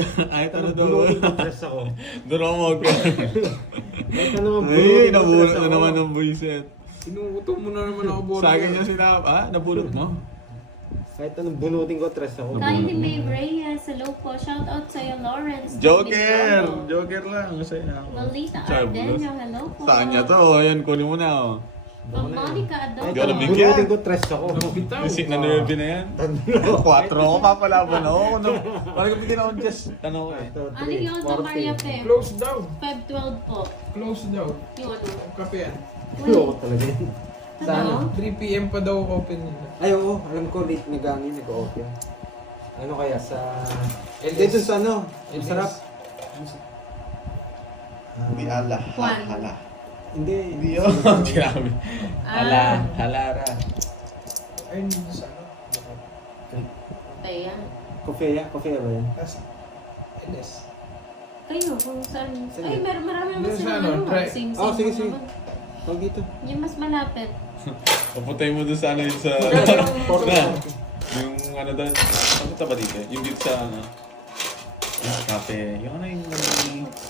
ano daw. Bunutin ko, stress ako. Duromog ka. Kahit anong Ay, bunutin ko, nabulot stress na ako. naman ng buisit. Sinuuto mo na naman ako, Borja. Sa akin niya sila, nabulot mo? Kahit anong bunutin ko, stress ako. Kylie May Reyes. Hello po. Shout out sa'yo, Lawrence. Joker! Domingo. Joker lang. Masaya ako. Lolita Charles. Ardenio. Hello po. Saan niya to? Ayan, kunin mo na. Oh. Ma'am Monica Adobo. Kahit Ikaw anong nabigyan. bunutin ko, stress ako. Bitaw. Kasi na-nervy na yan. 4 ako papalaban ako. Parang kapigyan ako just, ano eh. Ano yun sa Maria Pe? Close daw. 512 po. Close daw. Yung ano? Kape yan. Loko talaga yun. Ano? 3 p.m. pa daw open nila. Ay, oo. Alam ko, late na gani, nag-off yan. Ano kaya sa... LS. Dito sa ano? Masarap. Hindi ala. Juan. Hala. Hindi. Hindi yun. Grabe. Hala. Halara. Ayun dito sa ano. Kaya. Kofeya? Kofeya ba yan? Tapos, LS. Kayo, kung saan. Saan Ay, yun? marami naman Doon sa silang ano, ano. try. Sing-sing Oh, sige, sige. naman. Tawag dito. Yung mas malapit. Paputay mo doon sa ano yun sa... Porto. na. Yung ano doon. Ano ba dito? Yung dito sa ano. Yung cafe. Yung ano yung...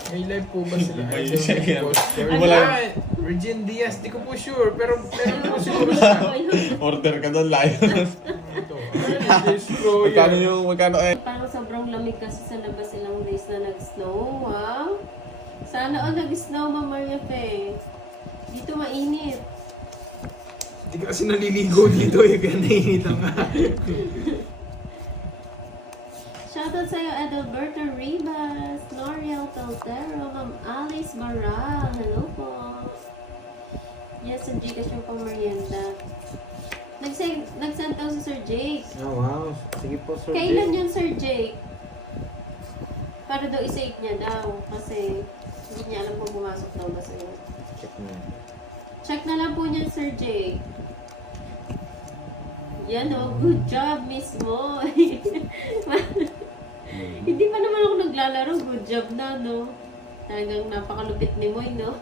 May live po ba sila? May Ay, check yan. poster. Yung wala- Ah, Regine Diaz, di ko po sure. Pero meron po siguro Ano siya. yun? Order ka doon, Lions. Ito. Destroyer. Magkano yung... Magkano eh? Parang sobrang lamig kasi sa labas ilang days na nag-snow. Wow! Sana nag-snow, Ma'am Maria Fe. Dito mainit. Hindi ka kasi naliligo dito eh. Kaya nainitan nga. Shoutout sa'yo, Adalberto Rivas, Noriel Taldero, Ma'am Alice Maral. Hello po. Yes, sa Gcash yung pang merienda. Nag-send daw si Sir Jake. Oh, wow. Sige po, sir. Kailan yun, Sir Jake? Para daw i-save niya daw. Kasi hindi niya alam kung pumasok daw ba sa'yo. Check mo. Check na lang po niya, Sir Jake. Yan o, good job, Miss Moy. Hindi pa naman ako naglalaro, good job na, no? Talagang napakalupit ni Moy, no?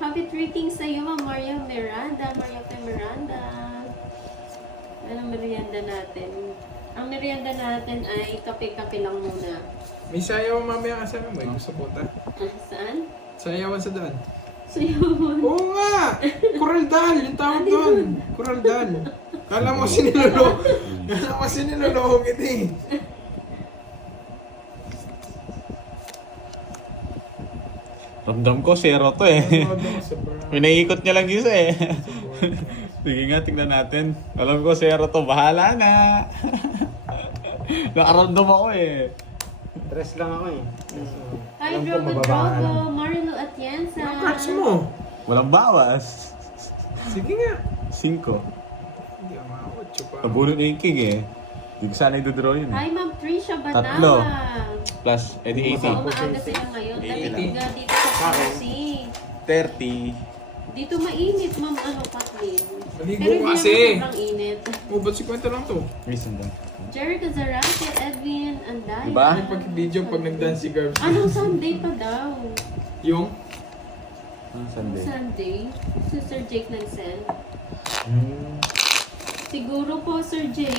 Happy treating sa iyo, Ma'am Maria Miranda. Maria Pe Miranda. Anong merienda natin? Ang merienda natin ay kape-kape lang muna. May sayaw mamaya kasama mo. Gusto punta. Saan? Sayawan sa daan. Sayawan. Oo nga! Kuraldal! Yung tawag doon. Kuraldal. Kala mo sinilolo. Kala mo sinilolo kita eh. Ramdam ko, zero to eh. Nanood ako sa Brown. Pinaikot niya lang isa eh. Sige nga, tignan natin. Alam ko, zero to. Bahala na. Nakaramdam ako eh. Stress lang ako eh. Hi, Alam ko, Drogo mababa ka Drogo. lang. Marilu Atienza. Anong cards mo? Walang bawas. Sige nga. 5. Hindi ako makakotso pa. Nabulot na yung king eh. Hindi ko sana i-draw yun eh. Hi, Ma'am Tricia Tatlo. Banawa. Plus, edi So, 80. maaga sila ngayon. 80 Dahil lang. tiga dito sa QC. 30. Dito mainit, Ma'am, ano, Kathleen. Maligo Pero hindi kasi. naman sobrang init. Oh, ba't 50 lang to? Reason ba? Jerica Zarate, Edwin, Andaya. Diba? Yung pag-video pag nag-dance si Garbs. Anong Sunday pa daw? Yung? Sunday. Sunday, si Sir Jake nag-send. Siguro po, Sir Jake,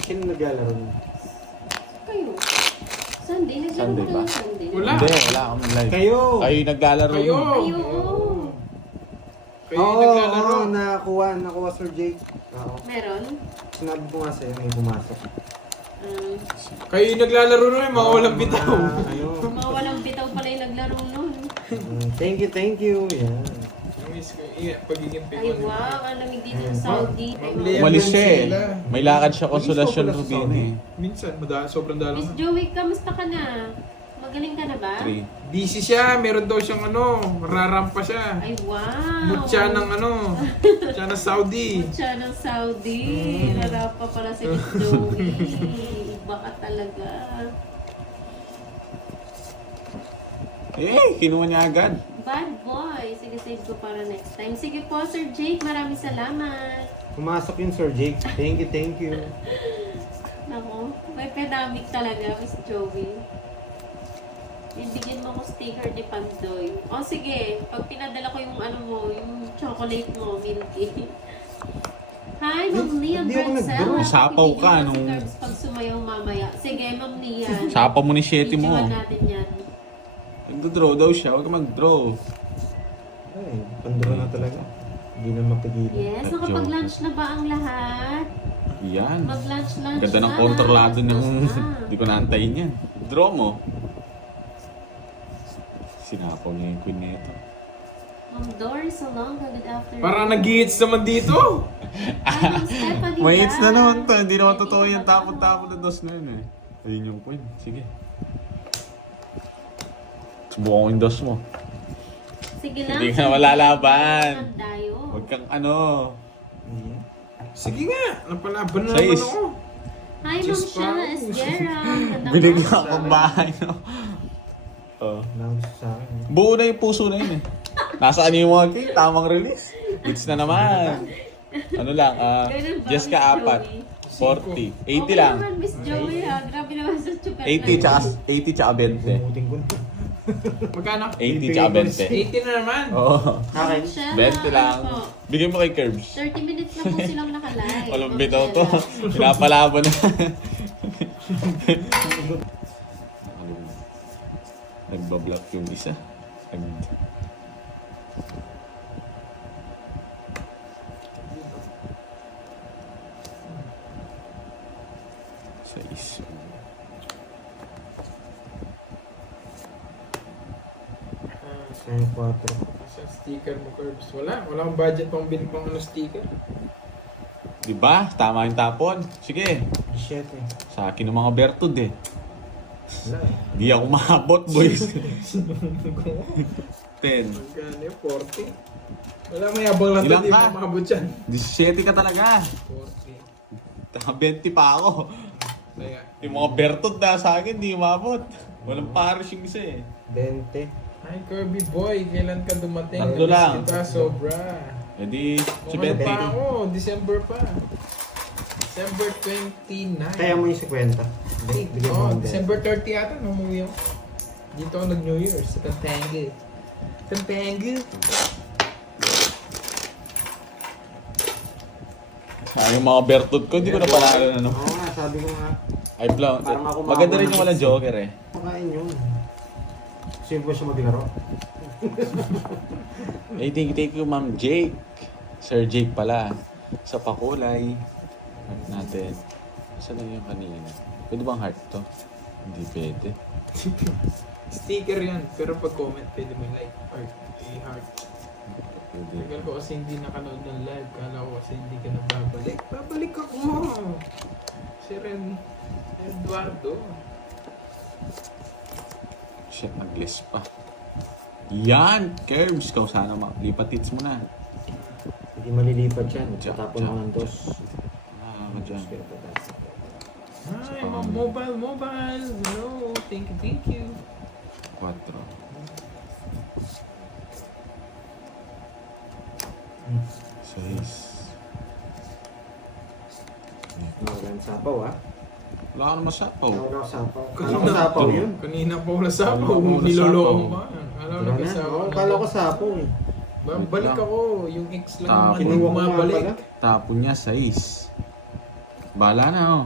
Sino naglalaro nun? kayo. Sunday, naglaro Sunday ko ba? ng Sunday. Wala. Hindi, wala akong live. Kayo! Kayo yung naglalaro. Kayo! nun. Ay, oo. Kayo yung naglalaro. Oo, nakuha Sir Jake. Oo. Meron? Sinabi ko nga sa'yo, may pumasok. Kayo yung naglalaro nun, mga walang bitaw. Ayun. Mga walang bitaw pala yung naglaro nun. Thank you. Yan. Namiss ko, pagiging Ay, pikon. wow, ang lamig dito sa Saudi. Ay, Ma'am wow. Lea. Umalis siya eh. Sila. May lakad siya, konsolasyon Hindi ko pala sa Rubin Saudi. eh. Minsan, sobrang dalo Miss na. Joey, kamusta ka na? Magaling ka na ba? 3. Busy siya, meron daw siyang rarampa siya. Ay, wow. Mutya ng mutya ng Saudi. Mutya ng Saudi. Narapa pala si Miss Joey. Iba ka talaga. Eh, kinuha niya agad. Bad boy. Sige, save ko para next time. Sige po, Sir Jake. Maraming salamat. Pumasok yung Sir Jake. Thank you. Nako, may pandemic talaga, Miss Joey. Bibigyan mo ko sticker ni Pandoy. O sige, pag pinadala ko yung ano mo, yung chocolate mo, milky. Hi, Ma'am Lian Hindi ako Brancel. nag-draw. Sapaw ka Bibigyan mo nung- si Curbs pag sumayaw mamaya. Sige, Ma'am Lian. Sapa mo ni Shetty mo. Videoan natin yan. Nagdo-draw daw siya, huwag ka mag-draw. Ay, pandura na talaga. Hindi na mapigilan. Yes, That nakapag-lunch na ba ang lahat? Yan. Mag-lunch-lunch Ganda ng na. kontrolado ng... Alas 2 Hindi ko naantayin yan. Draw mo. Sinapaw niya yung queen nito. Ma'am Doris Salonga, good afternoon. Parang nag-hits naman dito. Hi, Ma'am Stephanie. May hits na Blas. naman to. Hindi naman Hindi totoo ka yung pa tapon-tapon na dos na yun eh. Ayun yung queen. Sige. Subukan ko yung dos mo. Sige lang. Hindi ka na malalaban. Tayo. Huwag kang ano. Yeah. Sige nga, napalaban na Sais. naman ako. Hi, Ma'am Diyos Shana pa. Esguera. Binigyan akong bahay, no? Oh. Nagusto sa akin. Buo na yung puso na yun eh. Nasaan yung mga king? Tamang release. Hits na naman. Ano lang, Ganun ba, just Miss ka apat. Joey? 40. 80 Okay lang. naman, Miss Joey, ha? Grabe naman sa chukat. 80 tsaka 20. Bumuting ko na. Magkano? 80 tsaka 80 na naman. 20. Oo. Akin. 20 lang. Bigyan mo kay Curbs. 30 minutes na po silang nakalive. Walang bitaw to. Pinapalaban na. Nagbablock yung isa. Sa isa. Ayun, 4. Sa sticker mo, Curbs. Wala akong budget pang bili pang sticker. Diba? Tama yung tapon. Sige. 17. Sa akin ng mga Bertud eh. Wala eh. Di ako maabot, boys. 10. Magkano yun? 40. Wala, may abang lang Ilang tayo. Di ka? mo makabot yan. 17 ka talaga. 40. Taka 20 pa ako. Kaya, Yung mga Bertud na sa akin, di umabot. Walang pares yung isa eh. 20. hi Kirby boy, kailan ka dumating? Tatlo lang. Kita, sobra. E di, Mukhang pa 20. ako, December pa. December 29. Kaya mo yung 50. Bigyan mo ng 20. December 30 yata, nung umuwi ako. Dito ako nag-New Year's sa Pampanga. Pampanga? Yung mga Bertud ko, hindi ko na panalo na no. Oo nga, sabi ko nga. Ay, blanc. Parang ako Maganda rin yung makakuha ng walang joker eh. Pakain yun. Sino ba siya maglaro? Hey, thank you, Ma'am Jake. Sir Jake pala. Sa pakulay. Heart natin. Saan na yung kanina? Pwede bang heart to? Hindi pwede. Sticker yan, pero pag comment, pwede mo like, heart, i-heart. Pwede. Tagal ko kasi hindi nakanood ng live, kala ko kasi hindi ka na babalik. Babalik ako! Si Eduardo. Shit, nag-list pa. Yan! Curbs! Ikaw sana lipat hits mo na. Hindi malilipat yan. Jack, Tatapon ako ng dos. Ah, dyan. Hi, mobile. Hello, thank you. 4. 6. Walang sapaw ah. Wala ka naman sapaw. Wala ako sapaw. Kanina- Wala ako sapaw yun. Kanina pa wala Kanina sapaw, pa wala niloloko sapaw. mo pa. Alam Wala Wala na. nag-asawa Oh, na. kala ko sapo eh. Balik ako. Yung ex lang Ah, naman kinuha ko nga bumabalik. pala. Tapon niya 6. Bala na oh.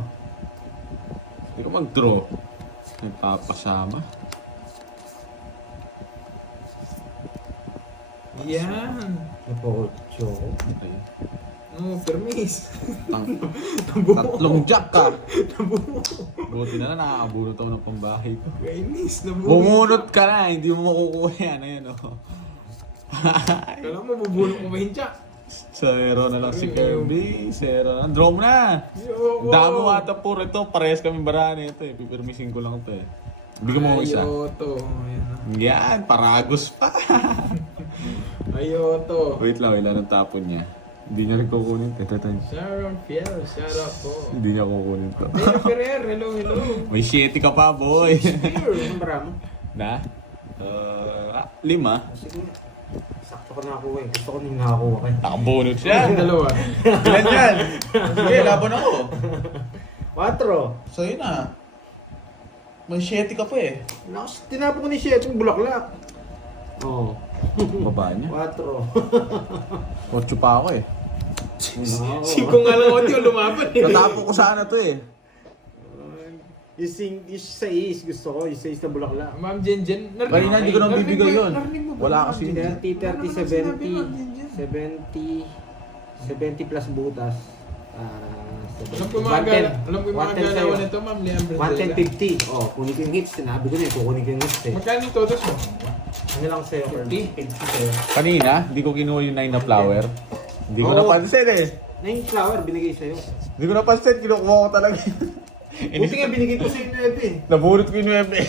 Hindi ko mag-draw. Nagpapasama. Yan. Napo-8 ko. Okay. No, permis. Tatlong jack ka. Buti na lang nakakabunot ako ng pambahay ko. Kainis. Nabuhay. Bumunot ka na, hindi mo makukuha yan. Ayan oh. Kala mo, bubulong ko ba yung jack? Zero na lang si Kirby. Zero na lang. Draw mo na. Yo, Damo ata po ito. Parehas kami baraan ito eh. Pipirmisin ko lang ito eh. Bigyan mo ko isa. Ayoto. Ayan. Yan, paragos pa. Ayoto. Wait lang, ilan ang tapon niya. Hindi niya rin kukunin. Ito. Sharon Fiel, shout out po. Hindi niya kukunin to. Mayor Ferrer, hello, hello. May shitty ka pa, boy. Here. Ang marami. Na? 5. Sige nga. Sakto ko nakakuha eh. Gusto ko nang nakakuha kayo. Nakabunot siya. Yung dalawa. Ilan yan? Sige, laban ako. 4. Sa'yo na. May shitty ka pa eh. Nakas, tinapo ko ni Shet yung bulaklak. Oo. Baba niya. 4. 8 pa ako eh. Singko nga lang ako yung lumaban eh. Natapo ko sana to eh. Yung 6 gusto ko, yung 6 na bulaklak. Ma'am Jen Jen. Kanina hindi ko nang narinig bibigay mo- yun. narinig mo ba, Wala Ma'am kasi Jen Jen? 30, 70 plus butas. Alam ko yung mga alam ko yung mga galawan nito, Ma'am Liam Brazil. 110.50. Oh, kunin ko yung hits. Sinabi ko na eh, kukunin ko yung hits eh. Magkano yung totos mo? Ano lang sa'yo, Kirby? 50 sa'yo. Kanina, hindi ko kinuha yung 9 na flower. Hindi ko Oo. napansin eh. 9 flower, binigay sa'yo. Hindi ko napansin, kinukuha ko talaga. Buti nga binigay ko sa'yo 9 eh. Nabunot ko yung 9 eh.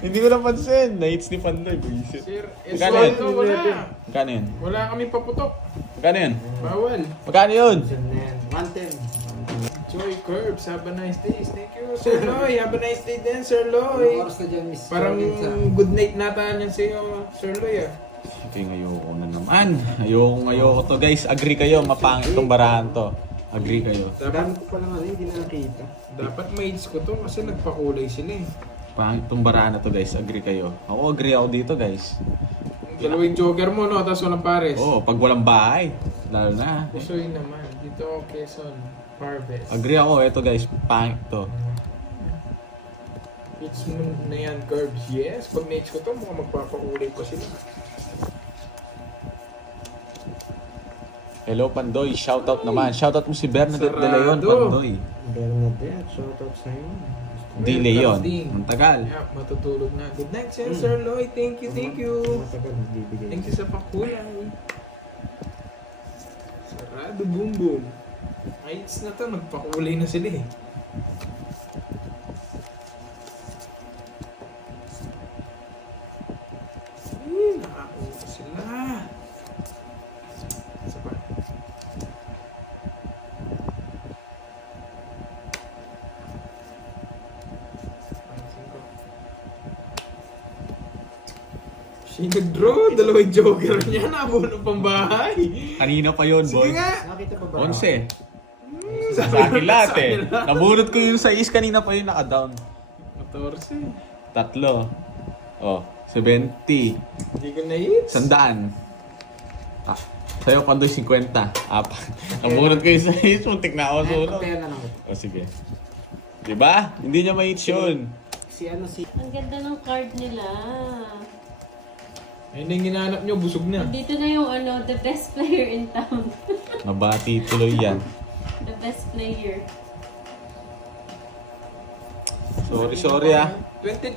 Hindi ko napansin. Na-hits ni Pandoy. Buisit. Sir, Magkano S1 yun? no, wala. Magkano yun? Wala kami paputok. Magkano yun? Bawal. Magkano yun? 110. Joy Curbs, have a nice day. Thank you, Sir Loy. Have a nice day din, Sir Anong Loy. oras na dyan, Miss Parang Jorgensa? good night nata yan sa'yo, Sir Loy ah. Sige, ayoko na naman. Ayoko to. Guys, agree kayo. Mapangit tong barahan to. Agree kayo. Dami Dapat, ko pa lang ano, hindi na nakita. dapat maids ko to kasi nagpakulay sila eh. Pangit tong barahan na to, guys. Agree kayo. Ako, agree ako dito, guys. Dalawang jogger mo, no? Tapos walang pares. Oo, pag walang bahay. Lalo na. Pusoy naman. Dito ako, Quezon. Harvest. Agree ako. Ito, guys. Pangit to. It's mo na yan, Curbs. Yes, pag mates ko to, mukhang magpapakulay pa sila. Hello, Pandoy. Shoutout naman. Shoutout mo si Bernadette De Sarado. Leon, Pandoy. Bernadette, shoutout sa'yo. De Leon. Ang tagal. Yeah, matutulog na. Good night, Sir Lloyd. Thank you, thank you. Matagal, bibigay. Thank you sa pakulay. Sarado, boom boom. Ay, it's na to, nagpakulay na sila eh. Nakakuha sila. Isa pa. Pansin ko. Siya nag-draw, dalawang joker niya, nabuno pang bahay. Kanina pa yon boy. Sige nga! Nakita pa ba? 11. Sa akin lahat eh. Nabunot ko yung 6 kanina pa yung naka-down. 14. 3. Oh, 70. Hindi ko na-hits. 100. Ah, sa'yo Pandoy 50. Apat. Nabunot ko yung 6. Muntik na ako sunod. Pera na lang. O sige. Diba? Hindi niya ma-hits yun. Si ano si... Ang ganda ng card nila. Ayun na yung hinahanap nyo, busog na. Dito na yung ano, the best player in town. Nabati tuloy yan. The best player. Sorry ah. 23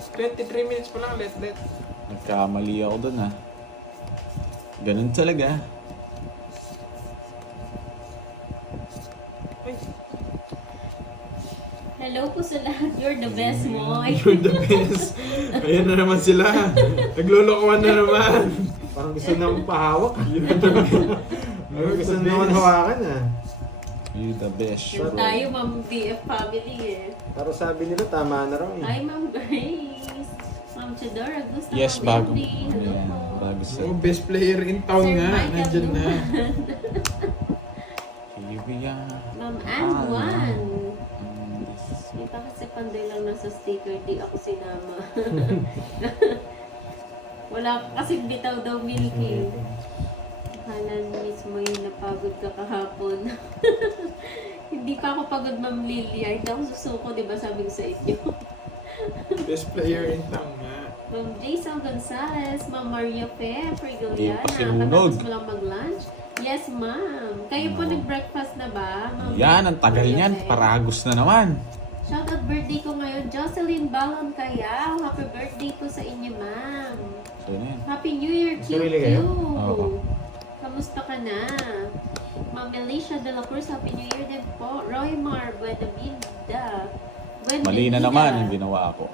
minutes pa lang, let. Nagkamali ako dun ah. Ganun talaga. Hello po sa lahat. You're the best, Moy. You're the best. Ayan na naman sila. Naglolokohan na naman. Parang gusto na akong pahawak. Parang gusto na naman hawakan ah. You the best. Yung tayo, Ma'am BF family eh. Pero sabi nila tama na raw eh. Hi, Ma'am Grace. Ma'am Chadora, gusto Yes, Ma'am bago. Wendy. Hello Ayan, po. bago sa Oh, best player in town Sir nga. Michael Nandyan na. Duman. Olivia. Ma'am Ann Juan. Kita kasi Pandoy lang nasa sticker, di ako sinama. Wala ka kasing bitaw daw, Milky. Akala mismo yung napagod ka kahapon. Hindi pa ako pagod, Ma'am Lily. Ay, hindi ako susuko, di ba sabi ko sa inyo? Best player in town nga. Ma'am Jason Gonzalez, Ma'am Maria Fe, Frigoliana. Hindi pa sinunod. Katapos mo lang mag-lunch? Yes, ma'am. Kayo po nag-breakfast na ba, Ma'am? Yan, ang tagal Maria niyan. Fe? Paragos na naman. Shoutout birthday ko ngayon, Jocelyn Balon Kayaw. Happy birthday po sa inyo, ma'am. So, yun yan. Happy New Year, Sarili kayo? Oo. Kamusta ka na? Ma'am Alicia de la Cruz, Happy New Year din po. Roy Mar, Buena Vida. Buena Mali na Vida. naman yung ginawa ko.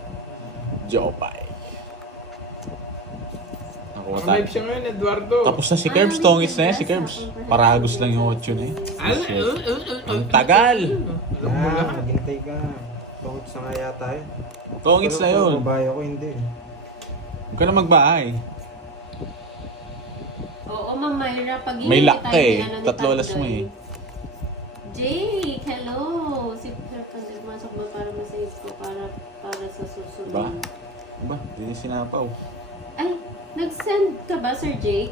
Jopay. Nakuha Live tayo. siya ngayon, Eduardo. Tapos na si Curbs, tongits na yan. Si Curbs, paragos lang yung 8 na eh. Ang tagal! Alam mo Ah, lahat. maghintay ka. Tungkol sa nga yata yun. Tongits na yun. Babae ako, hindi. Huwag ka na magbahay. Oo, Ma'am Myra, pag May hindi lock ka tayo eh. pinano ni 3 alas mo Tandoy. eh. Jake, hello! Si Sir Panday, masok ba para masave ko para sa susunod? Ba? Ba? Hindi niya sinapaw. Ay, nag-send ka ba, Sir Jake?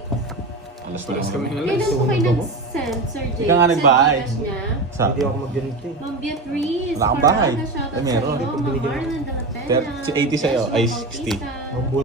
Alas na Palas kami naman. ng Kailan po kayo sumunod ako? nag-send, Sir Jake? Ikaw nga nagbahay. Send niya? Sa Hindi ako magganito eh. Ma'am Beatrice, Wala kang bahay. Paraga, shoutout Eh, meron. sa'yo. Hindi ko Ma'am binigyan. Marlon de la Pena. 80 sa'yo. Ay, Joshua 60. Bautista. Mabuti